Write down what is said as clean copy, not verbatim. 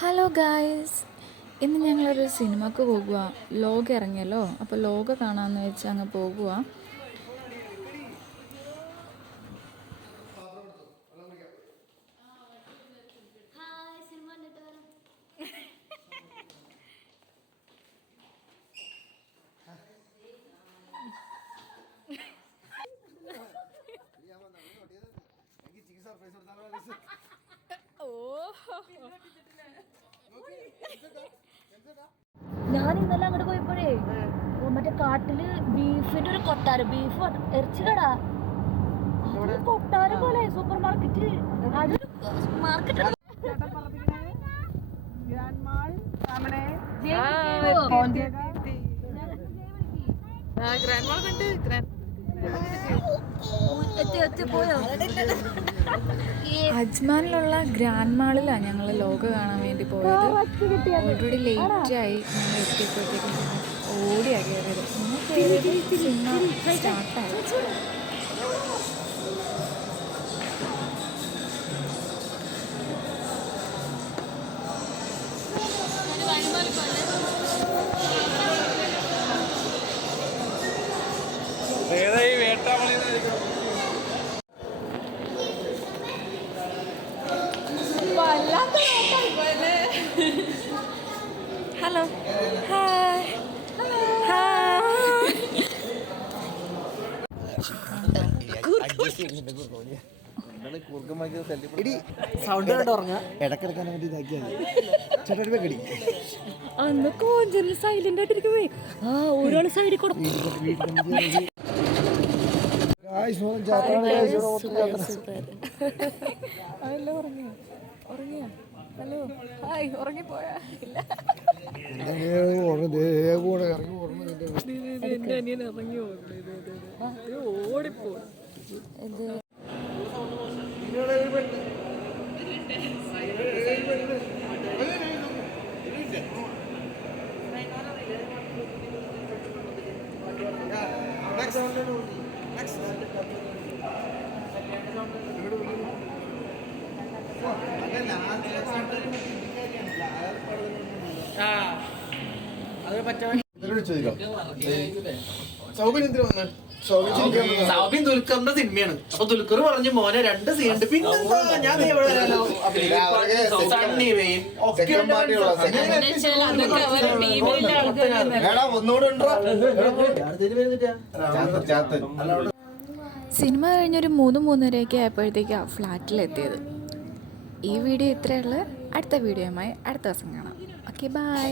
Hello guys, ഇന്ന് ഞങ്ങളൊരു സിനിമക്ക് പോകുക. ലോക ഇറങ്ങിയല്ലോ, അപ്പോൾ ലോക കാണാമെന്ന് വെച്ച് അങ്ങ് പോകുക. ഞാൻ ഇന്നലെ അങ്ങോട്ട് പോയപ്പോഴേ മറ്റേ കാട്ടില് ബീഫിന്റെ ഒരു കൊട്ടാരം, ബീഫ് ഇറച്ചി കട, കൊട്ടാരം പോലെ സൂപ്പർ മാർക്കറ്റ്. അതൊരു മാർക്കറ്റ്. അജ്മാനിലുള്ള ഗ്രാൻഡ് മാളിലാണ് ഞങ്ങൾ ലോക കാണാൻ വേണ്ടി പോയത്. ഓൾറെഡി ലേറ്റായി. ഞങ്ങൾ എത്തിയപ്പോഴത്തേക്കും ഓടിയാണ് കയറിയത്. സിനിമ സ്റ്റാർട്ടായി. ഹലോ, ഹായ്, അന്നൊക്കെ സൈലന്റ് ആയിട്ടിരിക്കുമ്പോ ഒരാള് സൈഡിൽ കൊടുക്കും. ഹലോ, ഹായ്, ഉറങ്ങിപ്പോയാ? ഓടിപ്പോ. സൗബിൻ ദുൽഖറിന്റെ സിനിമയാണ്. അപ്പൊ ദുൽഖർ പറഞ്ഞു മോനെ 2 സീനുണ്ട്, പിന്നെ ഞാൻ സിനിമ കഴിഞ്ഞൊരു 3-3:30 ആയപ്പോഴത്തേക്കാണ് ഫ്ലാറ്റിലെത്തിയത്. ഈ വീഡിയോ ഇത്രയുള്ള. അടുത്ത വീഡിയോയുമായി അടുത്ത ദിവസം കാണാം. Okay, by.